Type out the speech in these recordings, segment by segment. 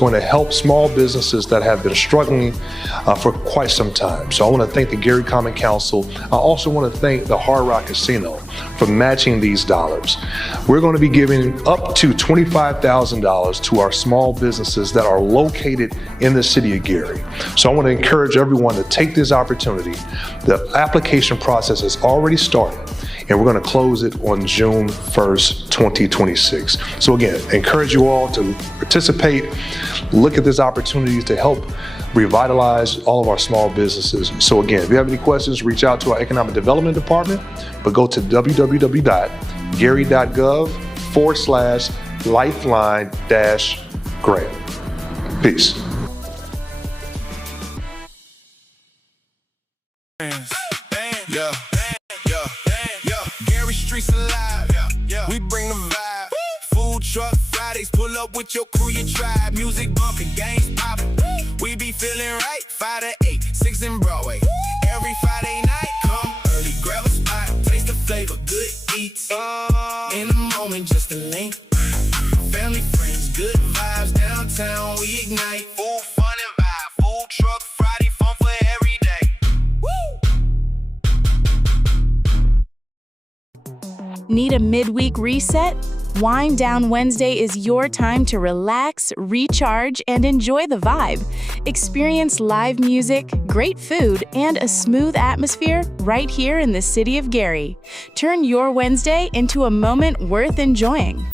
going to help small businesses that have been struggling for quite some time. So I want to thank the Gary Common Council. I also want to thank the Hard Rock Casino for matching these dollars. We're going to be giving up to $25,000 to our small businesses that are located in the city of Gary. So I want to encourage everyone to take this opportunity. The application process has already started, and we're going to close it on June 1st, 2026. So again, encourage you all to participate, look at this opportunity to help revitalize all of our small businesses. So again, if you have any questions, reach out to our Economic Development Department, but go to www.gary.gov/lifeline-grant. Peace. Gary Streets alive. We bring the vibe. Food truck Fridays, pull up with your crew, your tribe. Music bumping, games popping. We be feeling right. 5 to 8, 6 in Broadway. Every Friday night, come early, grab a spot, taste the flavor, good eats. In a moment, just a link. Family, friends, good vibes downtown. We ignite. Full fun and vibe. Food truck Friday, fun for every day. Woo! Need a midweek reset? Wind Down Wednesday is your time to relax, recharge, and enjoy the vibe. Experience live music, great food, and a smooth atmosphere right here in the city of Gary. Turn your Wednesday into a moment worth enjoying.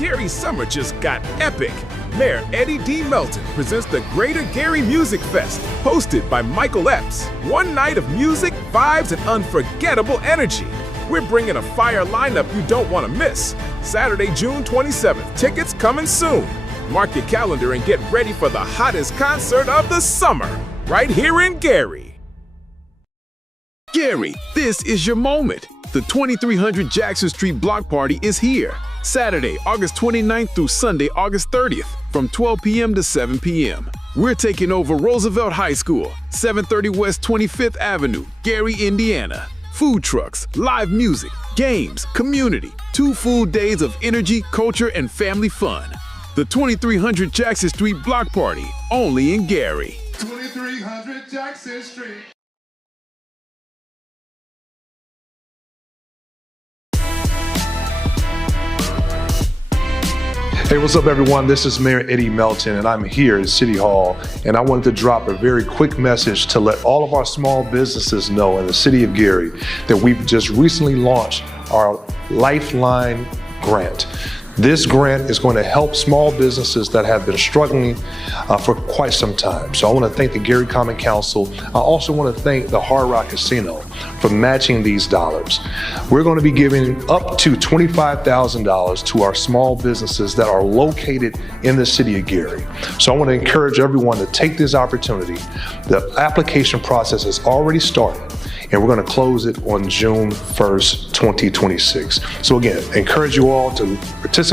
Gary's summer just got epic. Mayor Eddie D. Melton presents the Greater Gary Music Fest, hosted by Michael Epps. One night of music, vibes, and unforgettable energy. We're bringing a fire lineup you don't want to miss. Saturday, June 27th. Tickets coming soon. Mark your calendar and get ready for the hottest concert of the summer, right here in Gary. Gary, this is your moment. The 2300 Jackson Street Block Party is here. Saturday, August 29th through Sunday, August 30th, from 12 p.m. to 7 p.m. We're taking over Roosevelt High School, 730 West 25th Avenue, Gary, Indiana. Food trucks, live music, games, community, 2 full days of energy, culture, and family fun. The 2300 Jackson Street Block Party, only in Gary. 2300 Jackson Street. Hey, what's up everyone? This is Mayor Eddie Melton and I'm here at City Hall, and I wanted to drop a very quick message to let all of our small businesses know in the city of Gary that we've just recently launched our Lifeline grant. This grant is going to help small businesses that have been struggling for quite some time. So I want to thank the Gary Common Council. I also want to thank the Hard Rock Casino for matching these dollars. We're going to be giving up to $25,000 to our small businesses that are located in the city of Gary. So I want to encourage everyone to take this opportunity. The application process has already started, and we're going to close it on June 1st, 2026. So again, encourage you all to participate,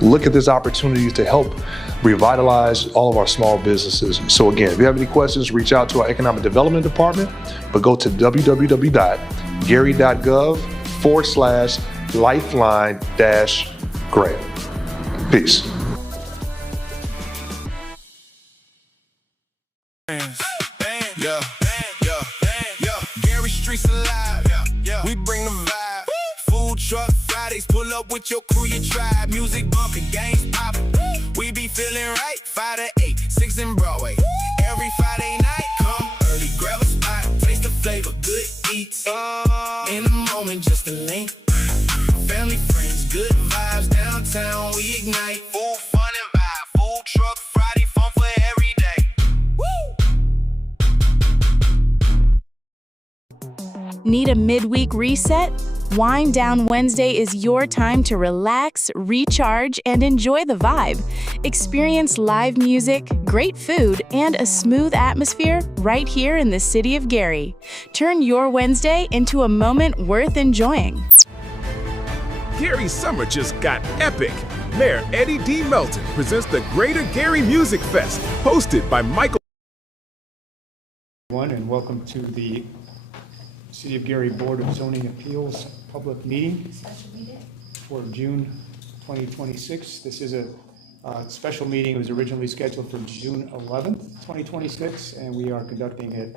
look at this opportunity to help revitalize all of our small businesses. So again, if you have any questions, reach out to our Economic Development Department, but go to www.gary.gov/lifeline-grant. Peace. Gary Streets alive. We bring the vibe. Food truck Fridays, pull up with your crew, your tribe. Music bumping, games popping. We be feeling right. 5 to 8, 6 in Broadway. Every Friday night, come early, grab a spot, taste the flavor, good eats. In a moment, just a link. Family, friends, good vibes downtown. We ignite. Full fun and vibe. Food truck Friday, fun for every day. Woo! Need a midweek reset? Wind Down Wednesday is your time to relax, recharge, and enjoy the vibe. Experience live music, great food, and a smooth atmosphere right here in the city of Gary. Turn your Wednesday into a moment worth enjoying. Gary's summer just got epic. Mayor Eddie D. Melton presents the Greater Gary Music Fest, hosted by Michael. And welcome to the City of Gary Board of Zoning Appeals public meeting for June 2026. This is a Special meeting was originally scheduled for June 11th, 2026, and we are conducting it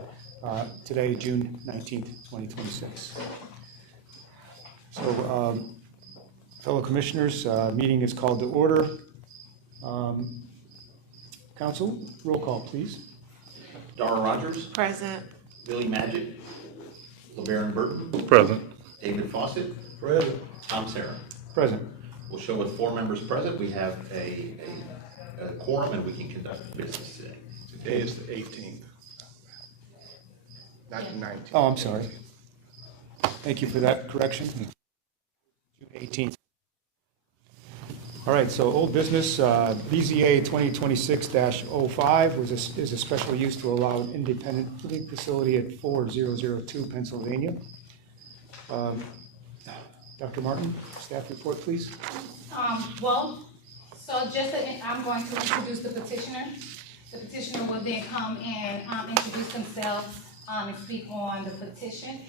today, June 19th, 2026. So, fellow commissioners, meeting is called to order. Council, roll call, please. Dara Rogers, Present. Billy Magic, LeBaron Burton, Present. David Fawcett, Present. Tom Sarah. Present. We'll show with 4 members present, we have a quorum and we can conduct business today. Today is the 18th, not the 19th. Oh, I'm sorry. Thank you for that correction. June 18th. All right, so old business, BZA 2026-05 is a special use to allow an independent living facility at 4002 Pennsylvania. Dr. Martin, staff report, please. I'm going to introduce the petitioner. The petitioner will then come and introduce themselves and speak on the petition.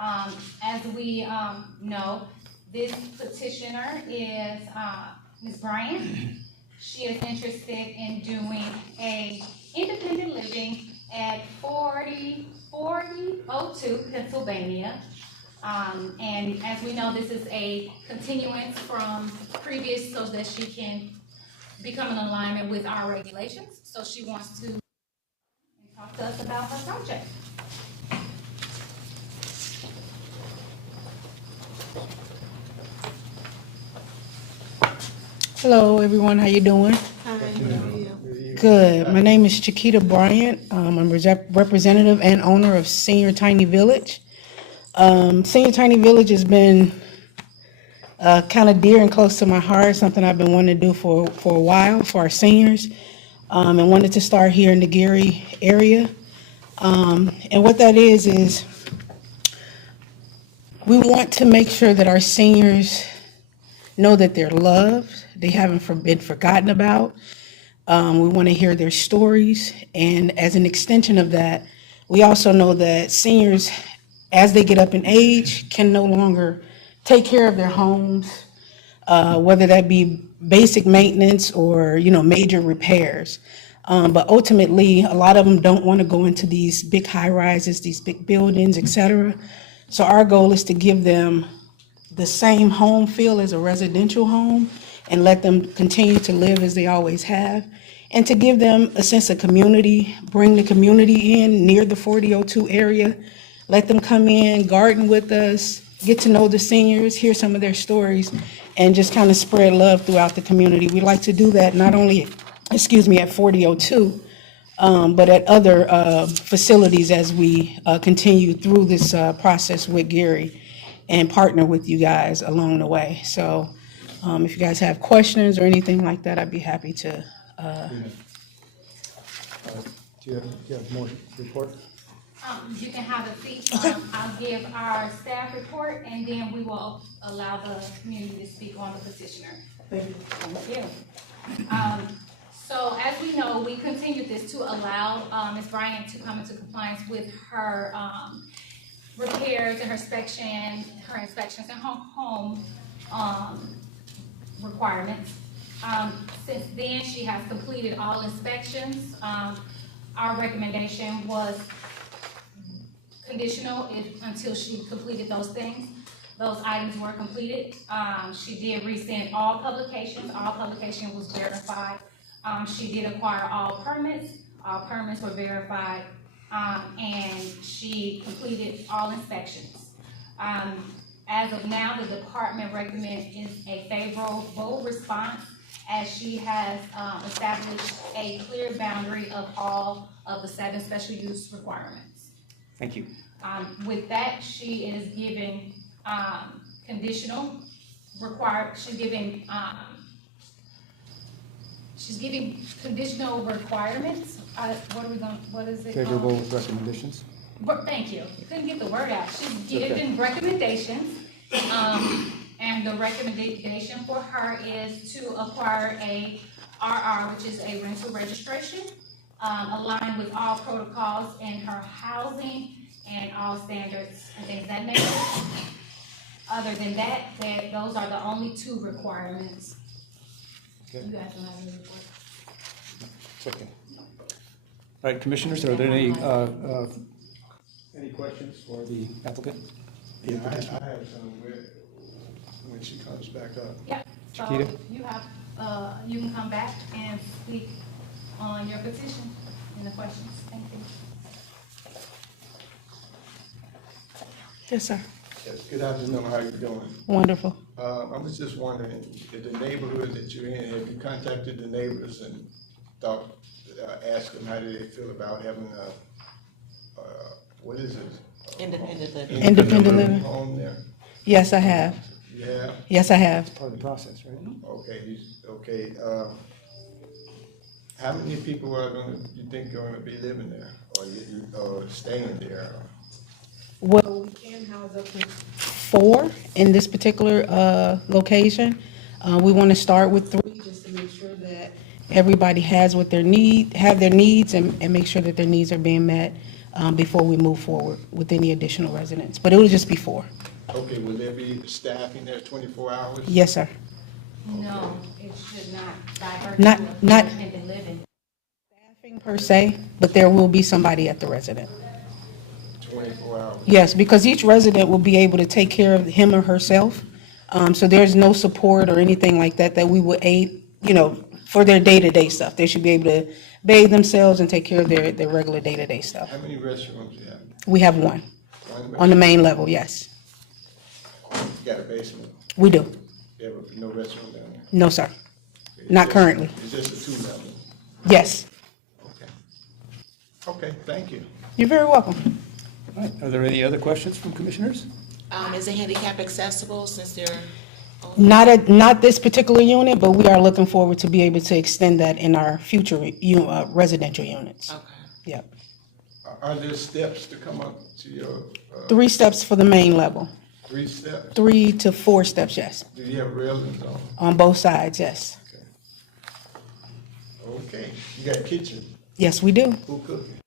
As we know, this petitioner is Ms. Bryant. She is interested in doing a independent living at 4002 Pennsylvania. And as we know, this is a continuance from previous so that she can become in alignment with our regulations. So she wants to talk to us about her project. Hello, everyone. How you doing? Good. My name is Chiquita Bryant. I'm a representative and owner of Senior Tiny Village. Senior Tiny Village has been kind of dear and close to my heart, something I've been wanting to do for a while for our seniors, and wanted to start here in the Gary area. And what that is we want to make sure that our seniors know that they're loved, they haven't been forgotten about. We want to hear their stories, and as an extension of that, we also know that seniors, as they get up in age, can no longer take care of their homes, whether that be basic maintenance or, major repairs. But ultimately, a lot of them don't want to go into these big high rises, these big buildings, et cetera. So our goal is to give them the same home feel as a residential home and let them continue to live as they always have, and to give them a sense of community, bring the community in near the 4002 area, let them come in, garden with us, get to know the seniors, hear some of their stories, and just kind of spread love throughout the community. We like to do that not only, at 4002, but at other facilities as we continue through this process with Gary and partner with you guys along the way. So if you guys have questions or anything like that, I'd be happy to. Do you have more report? You can have a seat. I'll give our staff report, and then we will allow the community to speak on the petitioner. Thank you. So as we know, we continued this to allow Ms. Bryant to come into compliance with her repairs and her inspections and home requirements. Since then, she has completed all inspections. Our recommendation was conditional until she completed those things. Those items were completed. She did resend all publications. All publication was verified. She did acquire all permits. All permits were verified. And she completed all inspections. As of now, the department recommends a favorable response, as she has established a clear boundary of all of the 7 special use requirements. Thank you. With that, she is giving conditional she's giving conditional requirements. What is it called? Favorable recommendations. Thank you. Couldn't get the word out. She's given recommendations, and the recommendation for her is to acquire a RR, which is a rental registration, aligned with all protocols in her housing and all standards and things of that nature. Other than that, those are the only 2 requirements. You guys don't have any report. It's okay. All right, commissioners, are there any questions for the applicant? Yeah, I have some when she comes back up. Yeah, so Chiquita? you have, you can come back and speak on your petition and the questions. Thank you. Yes, sir. Yes, good afternoon, how you doing? Wonderful. I was just wondering, in the neighborhood that you're in, have you contacted the neighbors and thought, ask them how do they feel about having a, what is it? Independent living. Independent living. Home there? Yes, I have. Yeah, Yes, I have. Part of the process, right? okay, how many people are you think are gonna be living there, or staying there? Well, we can house up to 4 in this particular location. We want to start with 3 just to make sure that everybody has what have their needs and make sure that their needs are being met before we move forward with any additional residents. But it will just be 4. Okay, will there be staffing there 24 hours? Yes, sir. No, it should not divert Not- to not- independent living. Staffing per se, but there will be somebody at the resident. 24 hours? Yes, because each resident will be able to take care of him or herself. So there's no support or anything like that that we would aid, for their day-to-day stuff. They should be able to bathe themselves and take care of their regular day-to-day stuff. How many restrooms you have? We have one One on the main level, yes. You got a basement? We do. You have no restroom down there? No, sir. It's Not just- currently. It's just a 2-level? Yes. Okay. Okay, thank you. You're very welcome. All right, are there any other questions from commissioners? Is it handicap accessible since they're? Not this particular unit, but we are looking forward to be able to extend that in our future residential units. Okay. Yep. Are there steps to come up to your, 3 steps for the main level. 3 steps? 3 to 4 steps, yes. Do you have railings on? On both sides, yes. Okay, you got a kitchen? Yes, we do. Who cooking?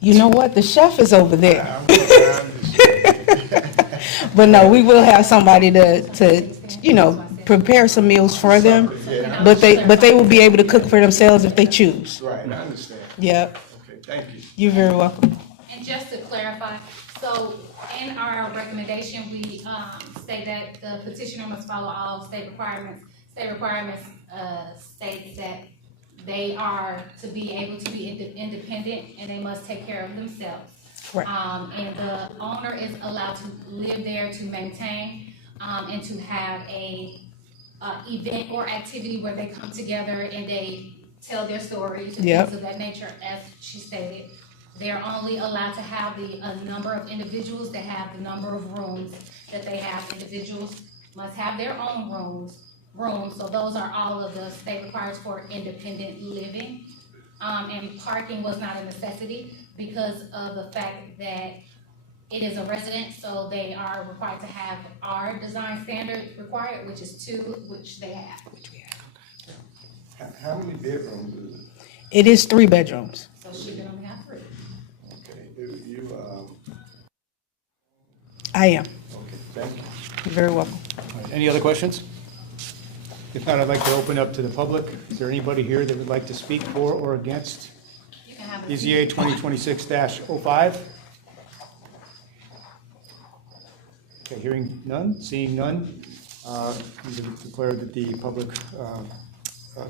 You know what? The chef is over there. I'm just- But no, we will have somebody to prepare some meals for them. But they will be able to cook for themselves if they choose. Right, I understand. Yep. Okay, thank you. You're very welcome. And just to clarify, so in our recommendation, we say that the petitioner must follow all state requirements. State requirements states that they are to be able to be independent and they must take care of themselves. Right. And the owner is allowed to live there to maintain and to have a event or activity where they come together and they tell their stories and Yep. things of that nature, as she stated. They're only allowed to have a number of individuals that have the number of rooms that they have. Individuals must have their own rooms, so those are all of the state requires for independent living. And parking was not a necessity because of the fact that it is a residence, so they are required to have our design standard required, which is 2, which they have. How many bedrooms is it? It is 3 bedrooms. So she can only have 3. Okay, do you, I am. okay, thank you. You're very welcome. All right, any other questions? If not, I'd like to open up to the public. Is there anybody here that would like to speak for or against You can have a BZA 2026-05? Okay, hearing none, seeing none, we declare that the public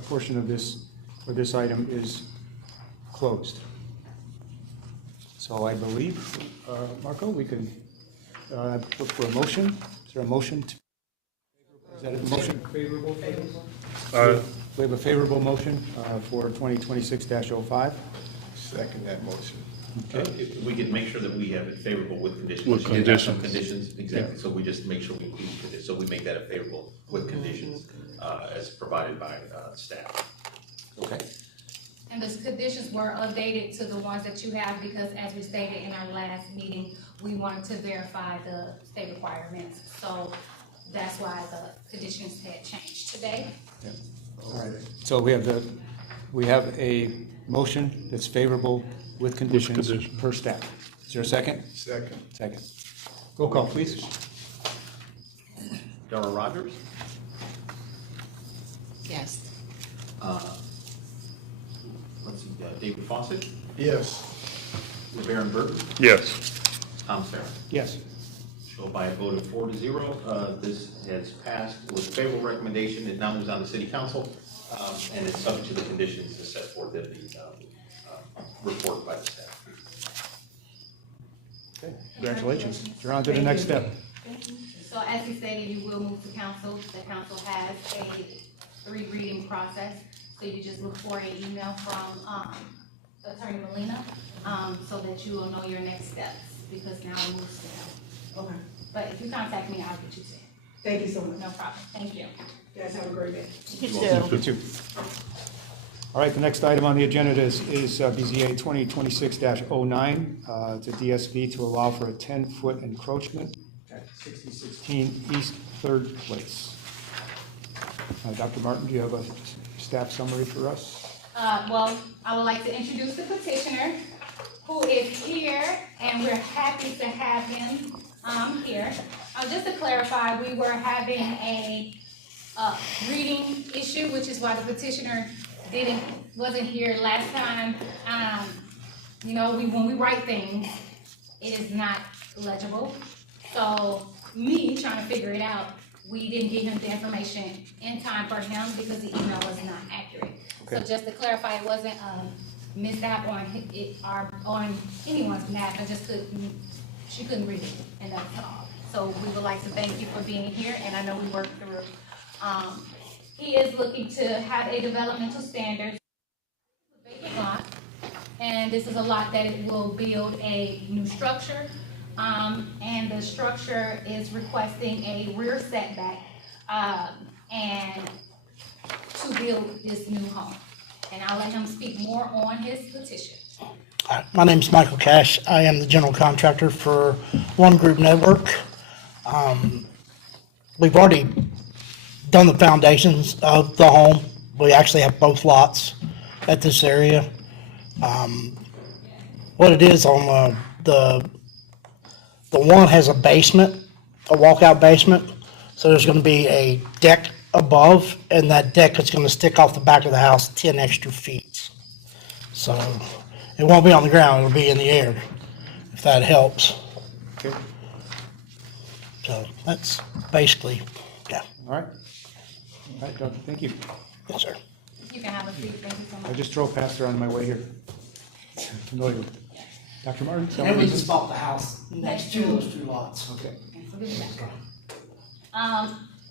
portion of this, for this item is closed. So I believe, Marco, we can look for a motion. Is there a motion? Is that a motion? Favorable? We have a favorable motion for 2026-05. Second that motion. If we can make sure that we have it favorable with conditions. With We have some conditions. Conditions, exactly, so we just make sure we include conditions, so we make that a favorable with conditions, as provided by, staff. Okay. And the conditions were updated to the ones that you have because as we stated in our last meeting, we wanted to verify the state requirements. So that's why the conditions had changed today. All right, so we have a motion that's favorable with conditions per staff. Is there a second? Second. Second. Roll call, please. Darrell Rogers, Yes. Let's see, David Fawcett, Yes. LeBaron Burton, Yes. Tom Farrell. Yes. So by a vote of 4-0, this has passed with a favorable recommendation. It now moves on to city council, and it's subject to the conditions as set forth in the report by the staff. Okay, congratulations. You're on to the next step. So as he stated, you will move to council. The council has a 3-reading process. So you just look for an email from Attorney Molina, so that you will know your next steps, because now it moves to council. Okay. But if you contact me, I'll get you to him. Thank you so much. No problem. Thank you. You guys have a great day. You too. You too. All right, the next item on the agenda is BZA 2026-09. It's a DSV to allow for a 10-foot encroachment at 6016 East 3rd Place. Dr. Martin, do you have a staff summary for us? Well, I would like to introduce the petitioner, who is here, and we're happy to have him here. Just to clarify, we were having a reading issue, which is why the petitioner wasn't here last time. You know, when we write things, it is not legible. So me trying to figure it out, we didn't give him the information in time for him because the email was not accurate. So Okay. just to clarify, it wasn't mishap on anyone's behalf. She couldn't read it, and that's all. So we would like to thank you for being here, and I know we worked through. He is looking to have a developmental standard vacant lot, and this is a lot that it will build a new structure. And the structure is requesting a rear setback, and to build this new home. And I'll let him speak more on his petition. My name is Michael Cash. I am the general contractor for One Group Network. We've already done the foundations of the home. We actually have both lots at this area. What it is on the one has a basement, a walkout basement. So there's going to be a deck above, and that deck is going to stick off the back of the house 10 extra feet. So it won't be on the ground, it'll be in the air, if that helps. Okay, So that's basically, yeah. all right. All right, Doctor, thank you. Yes, sir. You can have a seat. Thank you so I much. just drove past her on my way here. Familiar with it. Dr. Martin? And summary? we just bought the house next to those two lots. Okay. So give me that.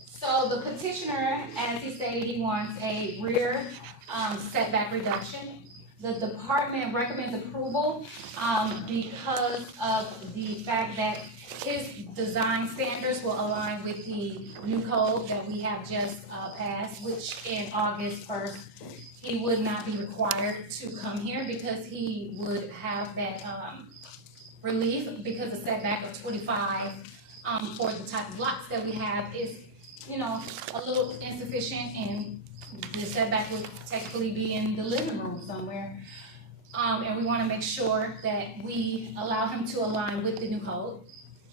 So the petitioner, as he stated, he wants a rear setback reduction. The department recommends approval because of the fact that his design standards will align with the new code that we have just passed, which in August 1st, he would not be required to come here because he would have that relief, because the setback of 25 for the type of lots that we have is, you know, a little insufficient, and the setback would technically be in the living room somewhere. And we want to make sure that we allow him to align with the new code.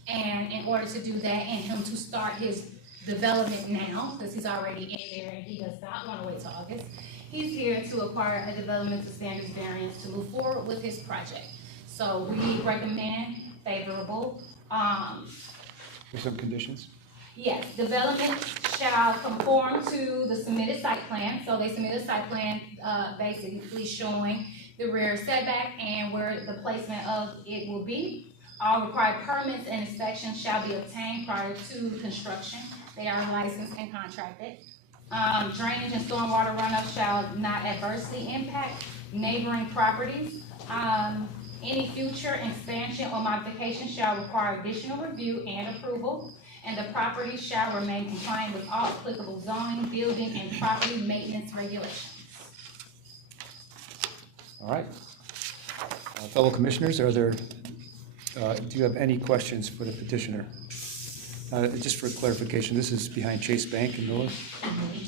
And in order to do that, and him to start his development now, because he's already in there and he does not want to wait till August, he's here to acquire a developmental standards variance to move forward with his project. So we recommend favorable. There's some conditions? Yes, development shall conform to the submitted site plan. So they submitted a site plan, basically showing the rear setback and where the placement of it will be. All required permits and inspections shall be obtained prior to construction. They are licensed and contracted. Drainage and stormwater runoff shall not adversely impact neighboring properties. Any future expansion or modification shall require additional review and approval, and the property shall remain compliant with all applicable zoning, building, and property maintenance regulations. All right. Fellow commissioners, are there, do you have any questions for the petitioner? Just for clarification, this is behind Chase Bank in Miller.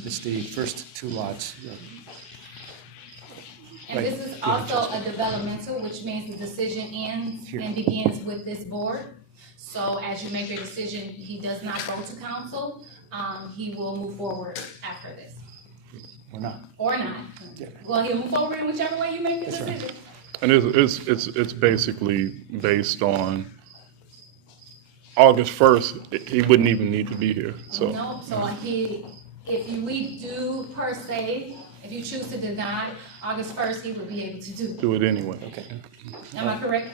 It's the first two lots. And Right. this is also a developmental, which means the decision ends Here. and begins with this board. So as you make your decision, he does not go to council, he will move forward after this. Or not? or not. Well, he'll move forward in whichever way you make the That's right. decision. And it's basically based on August 1st, he wouldn't even need to be here, so. No, so we do per se, if you choose to deny, August 1st, he would be able to Do it anyway. Okay. Am I correct?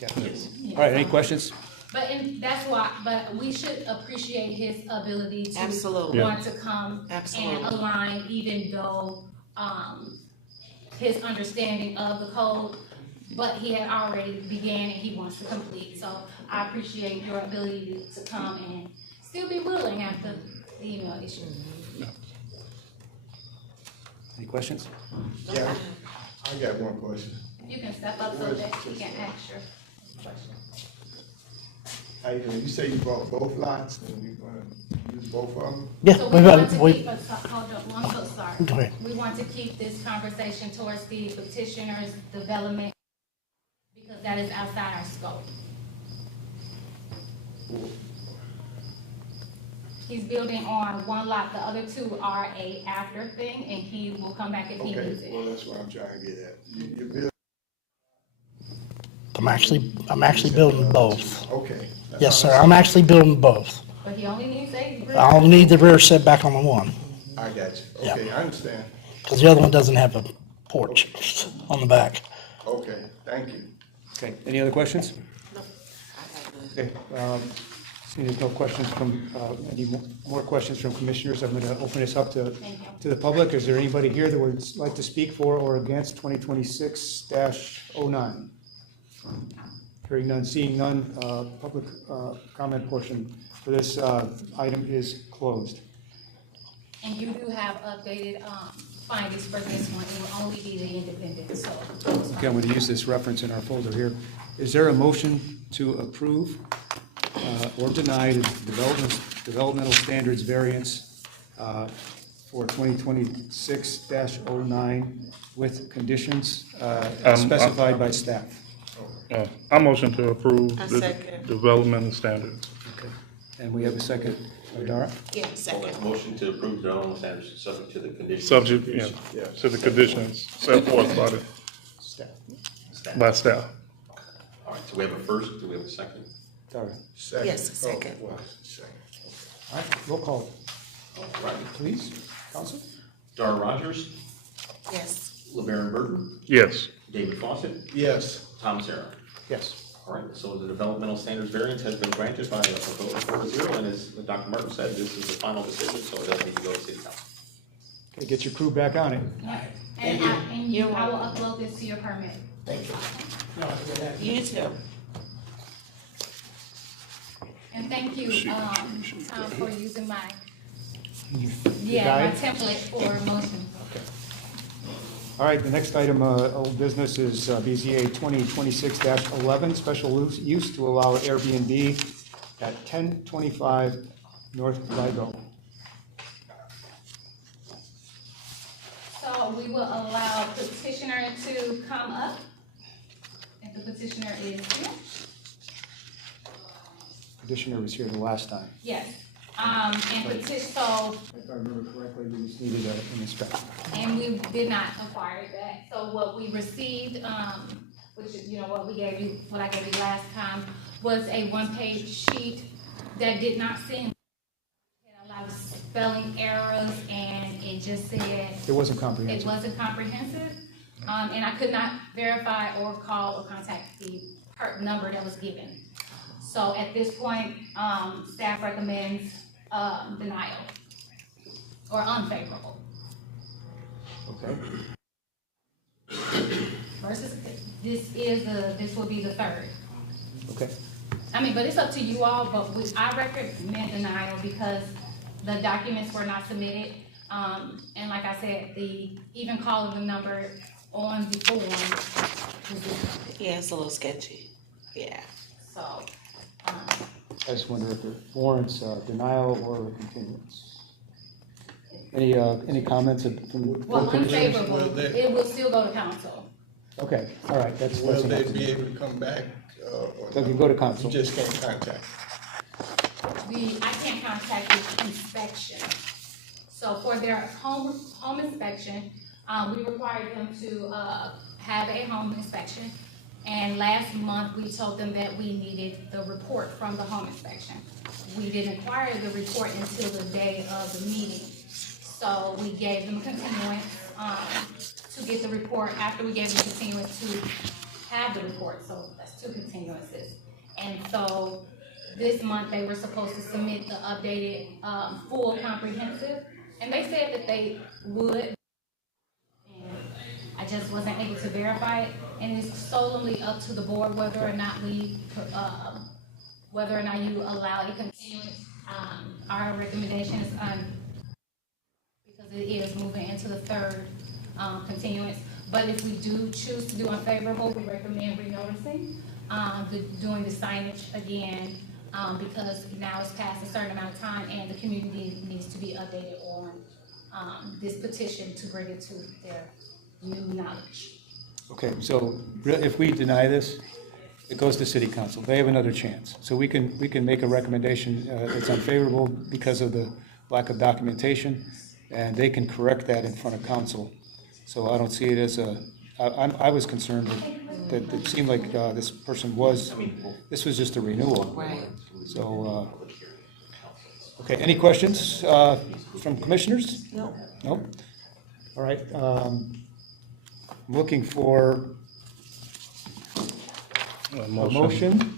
Yes. All right, any questions? That's why, but we should appreciate his ability to Absolutely. want to come Absolutely. and align, even though, his understanding of the code, but he had already began and he wants to complete. So I appreciate your ability to come and still be willing after the email issue. Any questions? Yeah, I got one question. You can step up so that he can ask your question. How you doing? You say you bought both lots and you're gonna use both of them? Yeah, So we we want got, to we, keep, hold on, I'm so sorry. Go ahead. We want to keep this conversation towards the petitioner's development because that is outside our scope. He's building on one lot, the other two are a after thing, and he will come back if he needs Okay, well, it. that's what I'm trying to get at. You build, I'm actually building both. okay. That's Yes, all sir, I'm actually building both. But he only needs a. I'll need the rear setback on the one, I got you. Yeah. Okay, I understand. because the other one doesn't have a porch on the back. Okay, thank you. Okay, any other questions? No, I have none. Okay, seeing there's no questions from, any more questions from commissioners, I'm gonna open this up to the public. Is there anybody here that would like to speak for or against 2026-09? Hearing none, seeing none, public comment portion for this item is closed. And you do have updated, findings for this one, it will only be the independent, so. Okay, I'm going to use this reference in our folder here. Is there a motion to approve or deny the developmental standards variance for 2026-09 with conditions specified by staff? I motion to approve I the second. developmental standards. Okay. And we have a second, Dara? Yeah, second. Motion to approve development standards subject to the conditions. Subject, to the conditions set forth Staff. by staff. All right, so we have a first, do we have a second? Dara. Second. Yes, second. Oh, well, second. All right, roll call, please, Council? Dar Rogers, Yes. LeBaron Burton, Yes. David Fawcett, Yes, Tom Sarah. Yes. All right, so the developmental standards variance has been granted by a vote of 4-0, and as Dr. Martin said, this is the final decision, so it does need to go to city council. Okay, get your crew back on it. And I will upload this to your permit. You too. And thank you, Tom, for using my, guide? my template for motion. All right, the next item, old business, is BZA 2026-11, special use to allow Airbnb at 1025 North Ligo. So we will allow petitioner to come up. If the petitioner is here. Petitioner was here the last time. Yes. And so, If I remember correctly, we just needed an inspection. and we did not acquire that. So what we received, which is, what we gave you, what I gave you last time, was a one-page sheet that did not seem, had a lot of spelling errors, and it just said, It wasn't it comprehensive. wasn't comprehensive. And I could not verify or call or contact the number that was given. So at this point, staff recommends, denial or unfavorable. Okay. Versus, this will be the third. Okay. But it's up to you all, but I recommend denial because the documents were not submitted. And like I said, even calling the number on the form was different. Yeah, it's a little sketchy. Yeah. So, I just wonder if it warrants denial or continuance. Any comments from? well, unfavorable, Well, they- it will still go to council. Okay, all right, that's. will they enough. be able to come back, or They no? can go to You council. just can't contact? I can't contact the inspection. So for their home inspection, we required them to, have a home inspection. And last month, we told them that we needed the report from the home inspection. We didn't acquire the report until the day of the meeting. So we gave them continuance, to get the report after we gave them continuance to have the report. So that's 2 continuances. And so this month, they were supposed to submit the updated, full comprehensive, and they said that they would. And I just wasn't able to verify it, and it's solely up to the board whether or not you allow a continuance. Our recommendation is because it is moving into the 3rd continuance. But if we do choose to do unfavorable, we recommend renoticing, doing the signage again, because now it's past a certain amount of time and the community needs to be updated on this petition to bring it to their new knowledge. Okay, so if we deny this, it goes to city council. They have another chance. So we can make a recommendation that's unfavorable because of the lack of documentation, and they can correct that in front of council. So I don't see it as I was concerned that it seemed like this person this was just a renewal. Right. So, okay, any questions from commissioners? No. No? All right, I'm looking for a motion.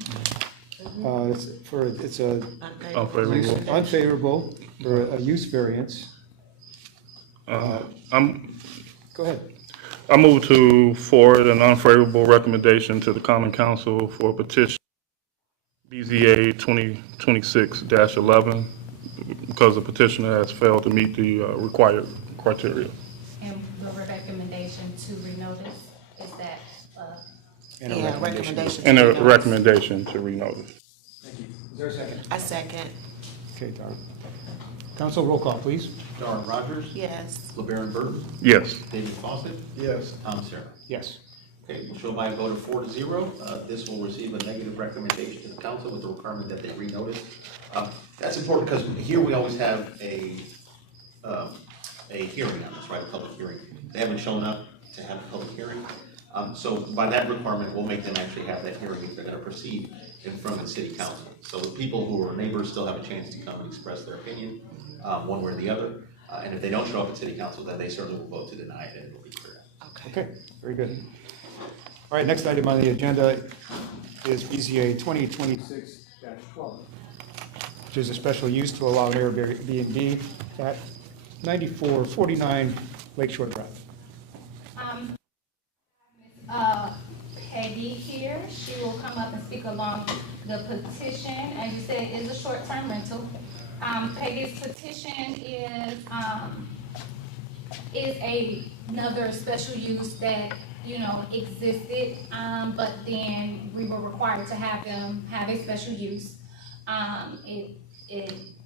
It's a Unfavorable. unfavorable for a use variance. Go ahead. I move to forward an unfavorable recommendation to the Common Council for petition BZA 2026-11 because the petitioner has failed to meet the required criteria. And the recommendation to renotice is that, And a Yeah, recommendation. recommendation. And a to renotice. recommendation to renotice. Thank you. Is there a second? I second. Okay, Dara. Council, roll call, please. Darren Rogers. Yes. LeBaron Burton. Yes. David Fawcett. Yes. Tom Sarah. Yes. Okay, we'll show by a vote of 4-0. This will receive a negative recommendation to the council with the requirement that they renotice. That's important because here we always have a hearing on this, right, a public hearing. They haven't shown up to have a public hearing. So by that requirement, we'll make them actually have that hearing if they're gonna proceed in front of the city council. So the people who are neighbors still have a chance to come and express their opinion, one way or the other. And if they don't show up at city council, then they certainly will vote to deny it and it'll be clear. Okay, very good. All right, next item on the agenda is BZA 2026-12, which is a special use to allow an Airbnb at 9449 Lakeshore Drive. Peggy here, she will come up and speak along the petition, as you said, is a short-term rental. Peggy's petition is another special use that, existed, but then we were required to have them have a special use. It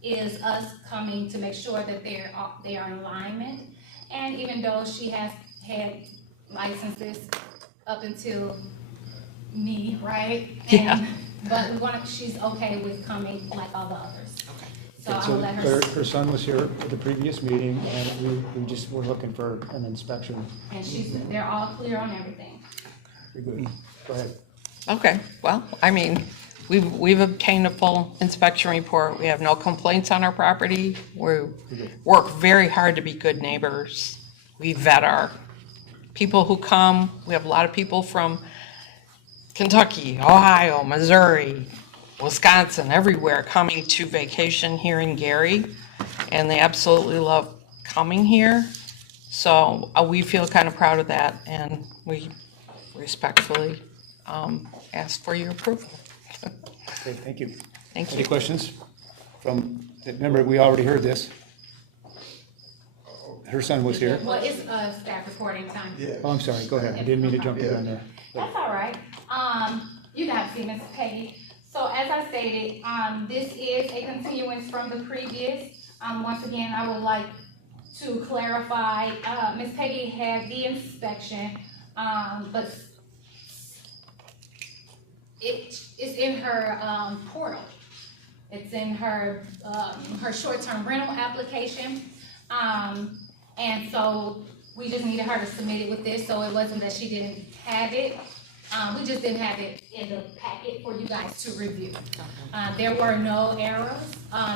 is us coming to make sure that they are in alignment. And even though she has had licenses up until me, right? Yeah. But she's okay with coming like all the others. Okay. So I'll let her. Her son was here at the previous meeting, and we just were looking for an inspection. And they're all clear on everything. Very good. Go ahead. Okay, well, I mean, we've obtained a full inspection report. We have no complaints on our property. We work very hard to be good neighbors. We vet our people who come. We have a lot of people from Kentucky, Ohio, Missouri, Wisconsin, everywhere coming to vacation here in Gary, and they absolutely love coming here. So we feel kind of proud of that, and we respectfully ask for your approval. Okay, thank you. Thank Any you. questions remember, we already heard this. Her son was here. Well, it's staff reporting time. Oh, I'm sorry, go ahead. I didn't mean to jump in on there. That's all right. You guys see Ms. Peggy. So as I stated, this is a continuance from the previous. Once again, I would like to clarify, Ms. Peggy had the inspection, but it's in her portal. It's in her short-term rental application. And so we just needed her to submit it with this, so it wasn't that she didn't have it. We just didn't have it in the packet for you guys to review. There were no errors.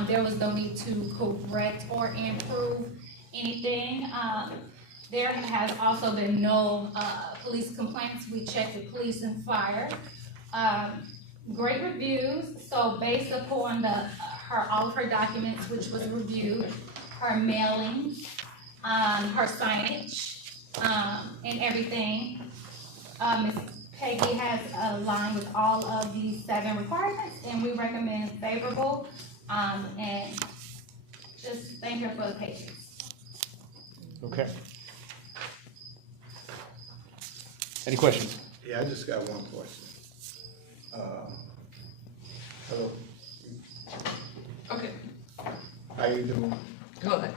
There was no need to correct or improve anything. There has also been no police complaints. We checked with police and fire. Great reviews. So based upon all of her documents, which was reviewed, her mailing, her signage, and everything, Ms. Peggy has aligned with all of these 7 requirements, and we recommend favorable, and just thank her for the patience. Okay. Any questions? Yeah, I just got one question. Hello, Okay, how you doing? good.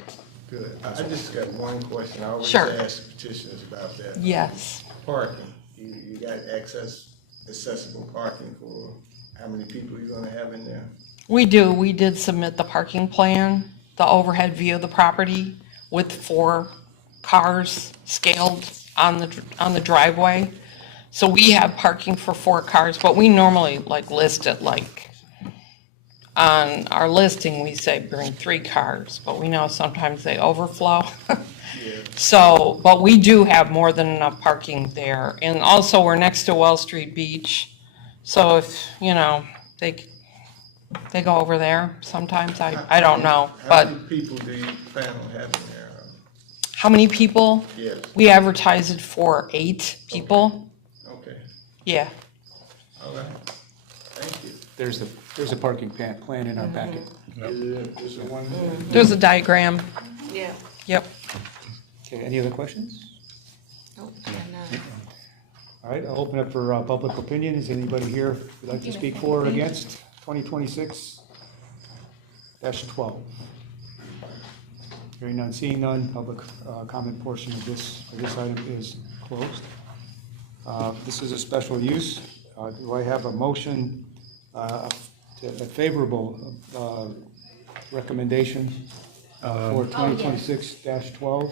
Good. I just got one question. I always Sure. ask petitioners about that. Yes. Parking. You got accessible parking for how many people you're gonna have in there? We do. We did submit the parking plan, the overhead view of the property with 4 cars scaled on the driveway. So we have parking for 4 cars, but we normally list it on our listing, we say bring 3 cars, but we know sometimes they overflow. So, but we do have more than enough parking there. And also, we're next to Wells Street Beach. So if, they go over there sometimes, I don't know. How But many people do you plan on having there? how many people? Yes. We advertise it for 8 people. Okay, Yeah. all right. Thank you. There's a parking plan in our packet. Is it one? There's a diagram. Yeah. Yep. Okay, any other questions? Nope, I got none. All right, I'll open up for public opinion. Is anybody here who'd like to speak for or against 2026-12? Hearing none, seeing none, public comment portion of this item is closed. This is a special use. Do I have a motion, a favorable recommendation for 2026-12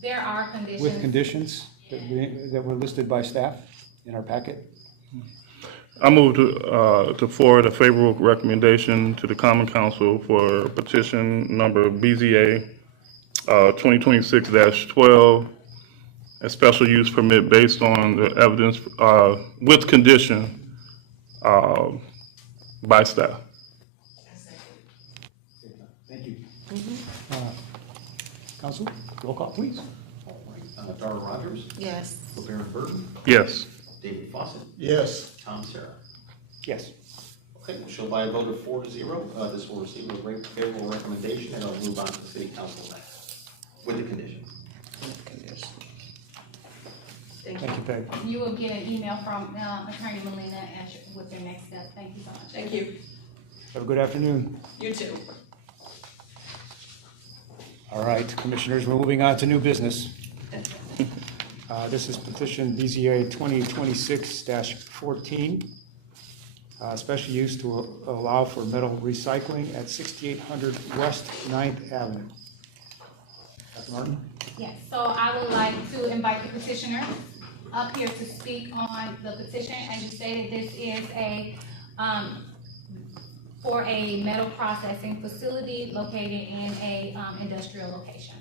There are conditions. with conditions that were listed by staff in our packet? I move to forward a favorable recommendation to the Common Council for petition number BZA 2026-12, a special use permit based on the evidence with condition by staff. Thank you. Council, roll call, please. Dara Rogers, Yes. LeBaron Burton, Yes. David Fawcett, Yes. Tom Sarah. Yes. Okay, we'll show by a vote of 4-0. This will receive a great favorable recommendation, and I'll move on to the city council next, with the conditions. Thank you, Peg. You will get an email from Attorney Molina with their next step. Thank you so much. Thank you. Have a good afternoon. You too. All right, Commissioners, we're moving on to new business. This is petition BZA 2026-14, special use to allow for metal recycling at 6800 West 9th Avenue. Dr. Martin? Yes, so I would like to invite the petitioner up here to speak on the petition. As you stated, this is for a metal processing facility located in a industrial location.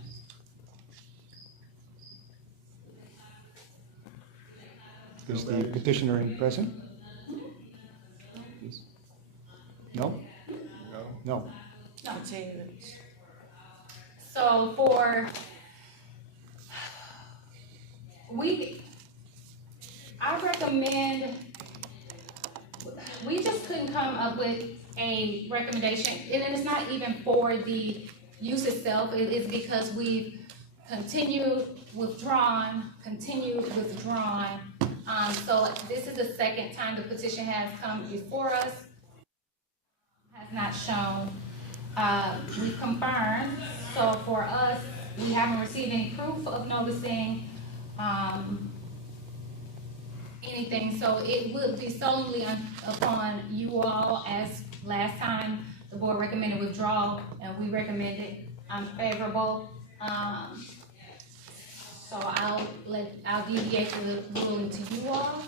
Is the petitioner in present? No? No. No. Continue. So I recommend, we just couldn't come up with a recommendation, and it's not even for the use itself, it is because we've continued withdrawn. So this is the second time the petition has come before us, has not shown. We confirmed, so for us, we haven't received any proof of noticing anything, so it would be solely upon you all, as last time the board recommended withdrawal, and we recommended unfavorable. So I'll deviate the ruling to you all.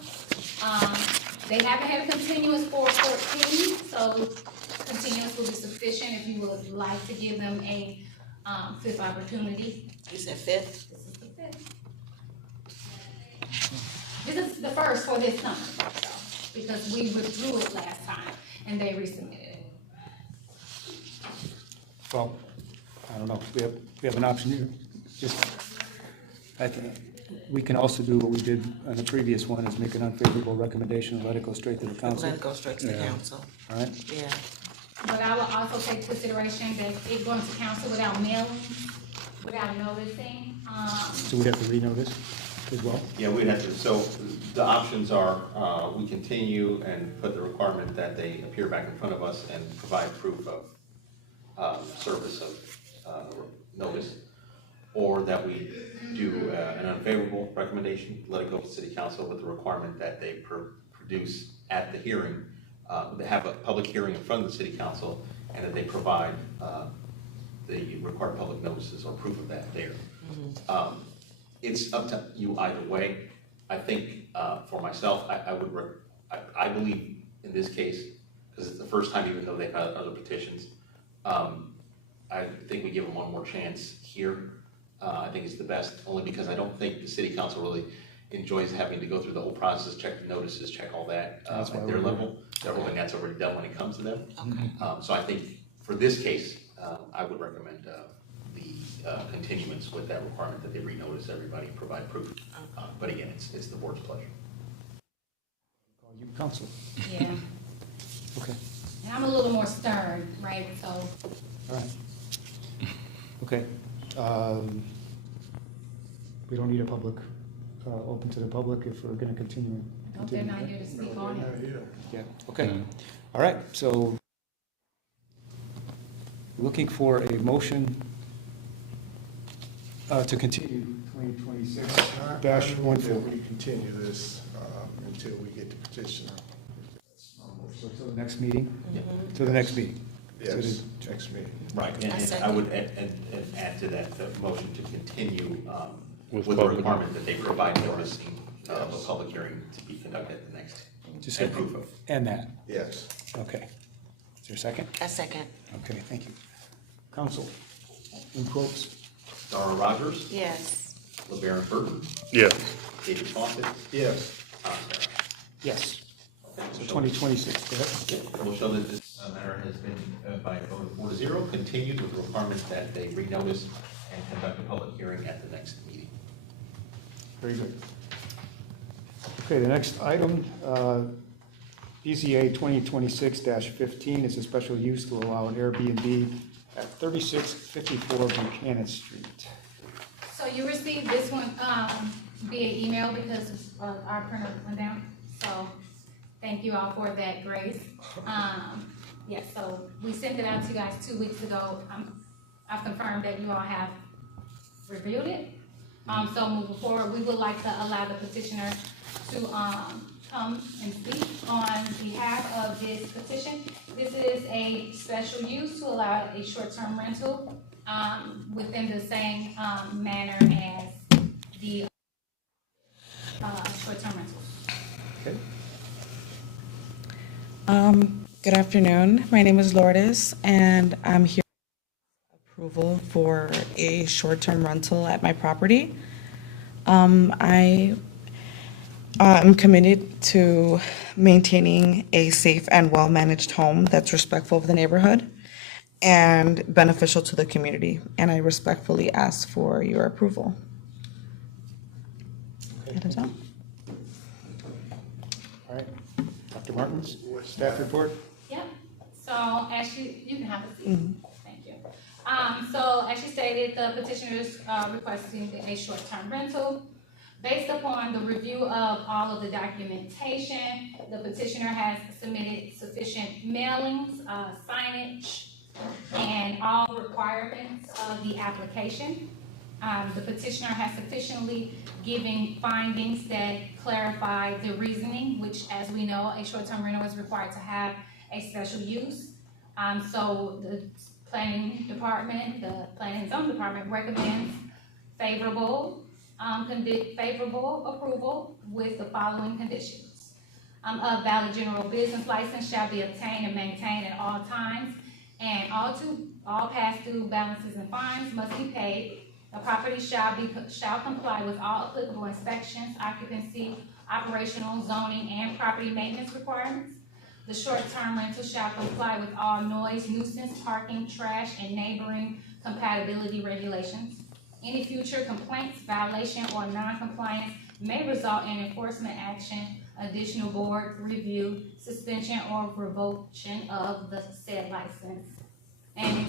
They haven't had a continuous for 14, so continuous will be sufficient if you would like to give them a, fifth opportunity. You said fifth? This is the fifth. This is the first for this time, so, because we withdrew it last time and they resubmitted it. Well, I don't know, we have an option here. Just, I think, we can also do what we did on the previous one, is make an unfavorable recommendation and let it go straight to the council. Let it go straight to the council. All right? Yeah. But I will also take consideration that it going to council without mailing, without noticing, So we have to renotice as well? Yeah, we'd have to, so the options are, we continue and put the requirement that they appear back in front of us and provide proof of service of notice, or that we do an unfavorable recommendation, let it go to city council with the requirement that they produce at the hearing, they have a public hearing in front of the city council, and that they provide the required public notices or proof of that there. It's up to you either way. I think for myself, I believe in this case, because it's the first time, even though they've had other petitions, I think we give them one more chance here. I think it's the best, only because I don't think the city council really enjoys having to go through the whole process, check the notices, check all that at their level. Everything that's already done when it comes to them. Okay. So I think for this case, I would recommend the continuance with that requirement that they renotice everybody, provide proof. But again, it's the board's pleasure. Call you council. yeah. Okay, And I'm a little more stern, right, so, all right. Okay. We don't need a public, open to the public if we're gonna continue. no, they're not here to speak on it. Yeah, okay. All right, so looking for a motion to continue 2026-14. We continue this until we get the petitioner. So till the next meeting? Till the next meeting? So Yes, the- next meeting. Right, and I would add to that, the motion to continue With with the public- requirement that they provide noticing of a public hearing to be conducted at the next. Just And proof of. And that, Yes. okay. Is there a second? A second. Okay, thank you. Council, in quotes? Dara Rogers, Yes. LeBaron Burton, Yes. David Fawcett, Yes. Tom Sarah. Yes. So 2026, go ahead. We'll show that this matter has been, by a vote of 4-0, continued with the requirement that they renotice and conduct a public hearing at the next meeting. Very good. Okay, the next item, BZA 2026-15 is a special use to allow an Airbnb at 3654 Buchanan Street. So you received this one, via email because our printer went down, so thank you all for that grace. Yes, so we sent it out to you guys 2 weeks ago. I've confirmed that you all have reviewed it. So moving forward, we would like to allow the petitioner to, come and speak on behalf of this petition. This is a special use to allow a short-term rental, within the same, manner as the, short-term rentals. Okay. Good afternoon. My name is Lourdes, and I'm here for approval for a short-term rental at my property. I am committed to maintaining a safe and well-managed home that's respectful of the neighborhood and beneficial to the community, and I respectfully ask for your approval. That is all. All right. Dr. Martins, staff report? Yep, so as you can have a seat, thank you. So as you stated, the petitioner is requesting a short-term rental. Based upon the review of all of the documentation, the petitioner has submitted sufficient mailings, signage, and all requirements of the application. The petitioner has sufficiently given findings that clarify the reasoning, which, as we know, a short-term rental is required to have a special use. So the Planning Department, the Planning and Zoning Department recommends favorable approval with the following conditions. A valid general business license shall be obtained and maintained at all times, and all past due balances and fines must be paid. The property shall comply with all applicable inspections, occupancy, operational, zoning, and property maintenance requirements. The short-term rental shall comply with all noise, nuisance, parking, trash, and neighboring compatibility regulations. Any future complaints, violation, or non-compliance may result in enforcement action, additional board review, suspension, or revocation of the said license. And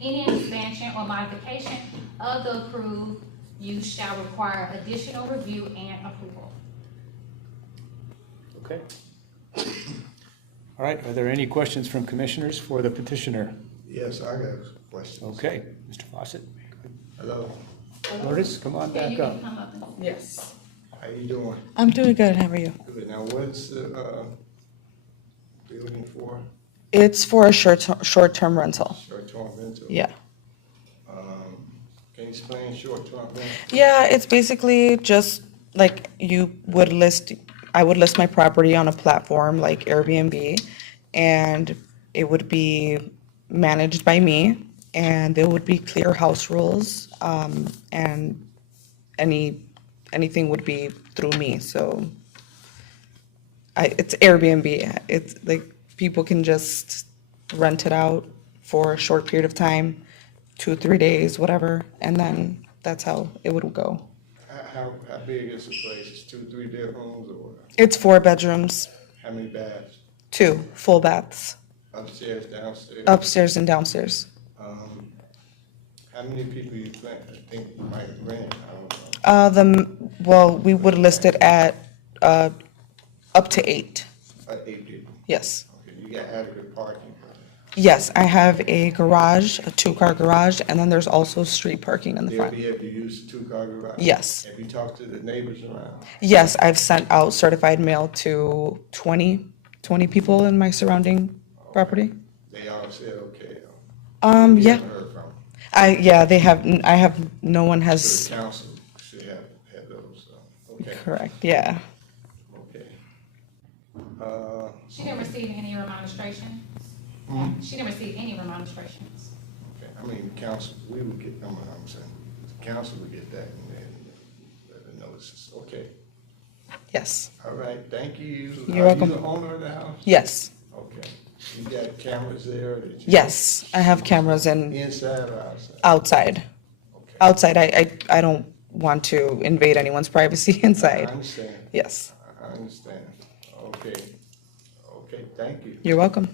any expansion or modification of the approved use shall require additional review and approval. Okay. All right, are there any questions from commissioners for the petitioner? Yes, I got questions. Okay, Mr. Fawcett. Hello, Lourdes, come on Yeah, you back can up. come up and. Yes. how you doing? I'm doing good. How are you? Good. Now, what's the building for? It's for a short-term rental. Short-term rental? Yeah. Can you explain short-term rental? Yeah, it's basically just like I would list my property on a platform like Airbnb, and it would be managed by me, and there would be clear house rules, and anything would be through me. So it's Airbnb. It's like people can just rent it out for a short period of time, 2-3 days, whatever, and then that's how it would go. How big is the place? It's 2-3 bedrooms or It's 4 bedrooms, how many baths? 2 full baths, Upstairs, downstairs? upstairs and downstairs. How many people you think you might rent? I don't know. Well, we would list it at up to 8. 8 people. Yes. Okay, you got adequate parking? Yes, I have a garage, a 2-car garage, and then there's also street parking in the They'll front. be able to use the 2-car garage? Yes. Have you talked to the neighbors around? Yes, I've sent out certified mail to 20 people in my surrounding property. They all said okay? Yeah. You haven't heard from them? I have, no one So has, the council should have those, okay, correct, yeah. okay. She didn't receive any remonstration. She didn't receive any remonstrations. Okay, I mean, council, we would get, I'm saying, the council would get that and then let the notices, okay. Yes. All right, thank you. You're welcome. Are you the owner of the house? Yes. Okay. You got cameras there? that you- Yes, I have cameras Inside or outside? outside. Okay. Outside, I don't want to invade anyone's privacy I inside. understand. Yes. I understand. Okay. Okay, thank you. You're welcome.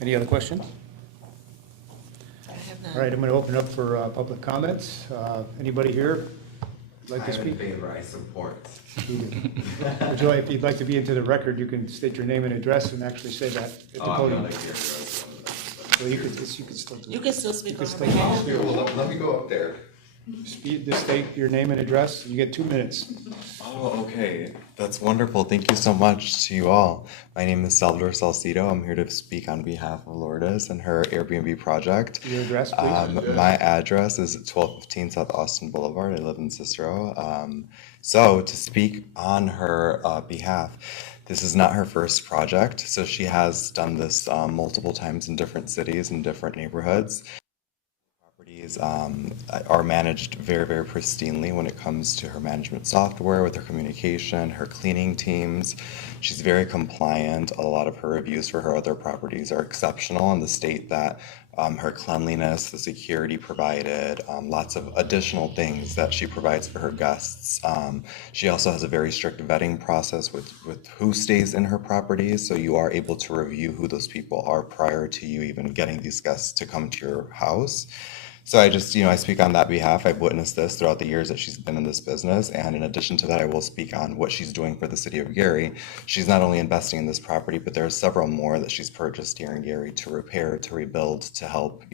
Any other questions? I have none. All right, I'm going to open up for public comments. Anybody here would like to I'm in speak? favor, I support. Would you like, if you'd like to be into the record, you can state your name and address and actually say that at the Oh, I'm podium. not like here. So you could still do it. You can still speak You can on still- her behalf. Here, well, let me go up there. Just state your name and address. You get 2 minutes. Oh, okay. That's wonderful. Thank you so much to you all. My name is Salvador Salcido. I'm here to speak on behalf of Lourdes and her Airbnb project. Your address, please. My address is 1215 South Austin Boulevard. I live in Cicero. So to speak on her behalf, this is not her first project. So she has done this multiple times in different cities and different neighborhoods. Properties are managed very, very pristinely when it comes to her management software, with her communication, her cleaning teams. She's very compliant. A lot of her reviews for her other properties are exceptional in the state that her cleanliness, the security provided, lots of additional things that she provides for her guests. She also has a very strict vetting process with who stays in her properties, so you are able to review who those people are prior to you even getting these guests to come to your house. So I just, I speak on that behalf. I've witnessed this throughout the years that she's been in this business. And in addition to that, I will speak on what she's doing for the city of Gary. She's not only investing in this property, but there are several more that she's purchased here in Gary to repair, to rebuild, to help,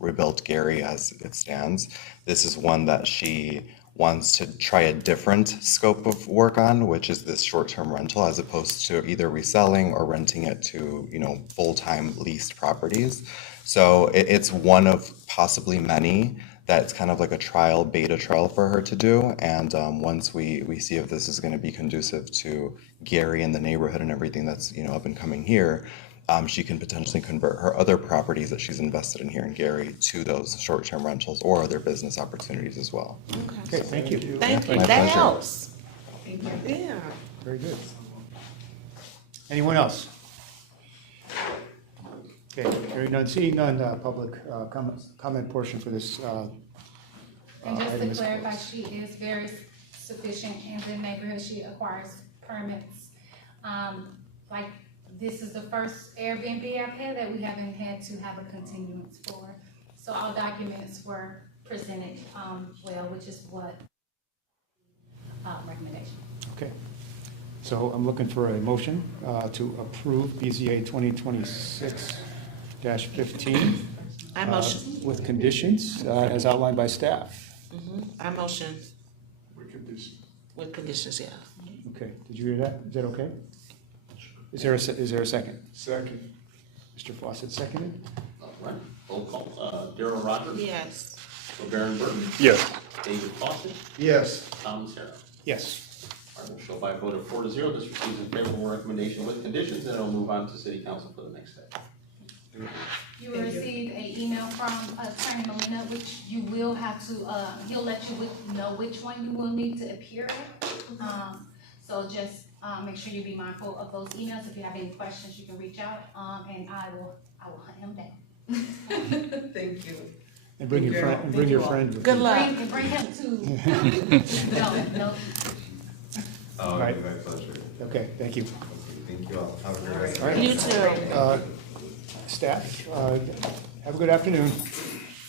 rebuild Gary as it stands. This is one that she wants to try a different scope of work on, which is this short-term rental, as opposed to either reselling or renting it to, full-time leased properties. So it's one of possibly many that's kind of like a beta trial for her to do. And once we see if this is going to be conducive to Gary and the neighborhood and everything that's, up and coming here, she can potentially convert her other properties that she's invested in here in Gary to those short-term rentals or other business opportunities as well. Okay, thank you. Thank you, My that pleasure. helps. Yeah. Very good. Anyone else? Okay, hearing none, seeing none, public comment portion for this. And just item to is clarify, closed. she is very sufficient in the neighborhood. She acquires permits. Like, this is the first Airbnb I've had that we haven't had to have a continuance for. So all documents were presented, well, which is what, recommendation. Okay. So I'm looking for a motion to approve BZA 2026-15. I motion. With conditions as outlined by staff. I motion With conditions. with conditions, yeah. Okay, did you hear that? Is that okay? Is there a second? Second. Mr. Fawcett seconded? All right, roll call. Darrell Rogers. Yes. Baron Burton. Yes. David Foster. Yes. Tom Sarah. Yes. All right, we'll show by a vote of 4-0. This receives a favorable recommendation with conditions, and it'll move on to city council for the next step. You will receive an email from Attorney Molina, which you will have to, he'll let you know which one you will need to appear at. So just make sure you be mindful of those emails. If you have any questions, you can reach out, and I will hunt him down. Thank you. And bring your friend, and bring your friend. with Good you. luck. Bring him to, no. Oh, Right. my pleasure. Okay, thank you. Thank you all. Have a great rest. All right. You too. Staff, have a good afternoon.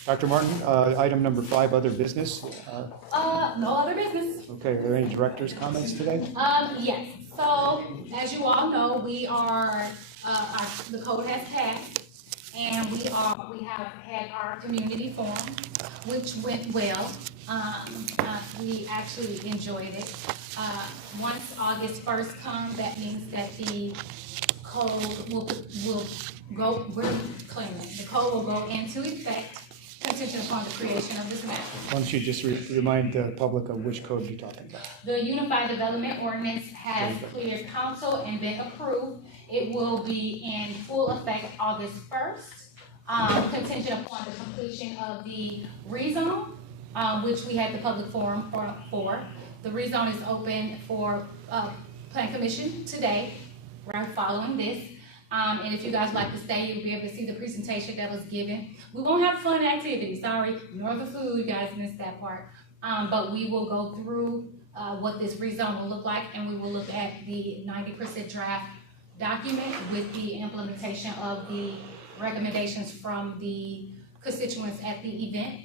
Dr. Martin, item number 5, other business. No other business. Okay, are there any director's comments today? Yes, so as you all know, we are, the code has passed, and we have had our community forum, which went well. We actually enjoyed it. Once August 1st comes, that means that the code will go, we're claiming, the code will go into effect contingent upon the creation of this map. Why don't you just remind the public of which code you're talking about? The Unified Development Ordinance has cleared council and been approved. It will be in full effect August 1st, contingent upon the completion of the rezone, which we had the public forum for. The rezone is open for Plan Commission today, right following this. And if you guys like to stay, you'll be able to see the presentation that was given. We won't have fun activities, sorry, nor the food, you guys missed that part. But we will go through what this rezone will look like, and we will look at the 90% draft document with the implementation of the recommendations from the constituents at the event.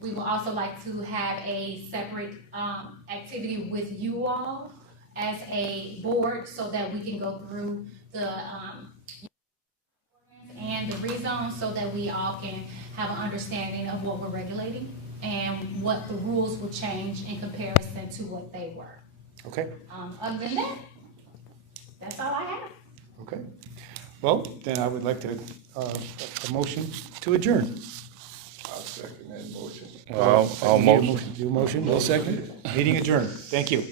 We will also like to have a separate activity with you all as a board so that we can go through the and the rezone so that we all can have an understanding of what we're regulating and what the rules will change in comparison to what they were. Okay, Other than that, that's all I have. okay. Well, then I would like to, a motion to adjourn. I'll second that motion. I'll motion. Do a motion, no second. Meeting adjourned. Thank you.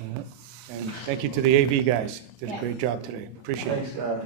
And thank you to the AV guys. Did a great job today. Appreciate it. Thanks, guys.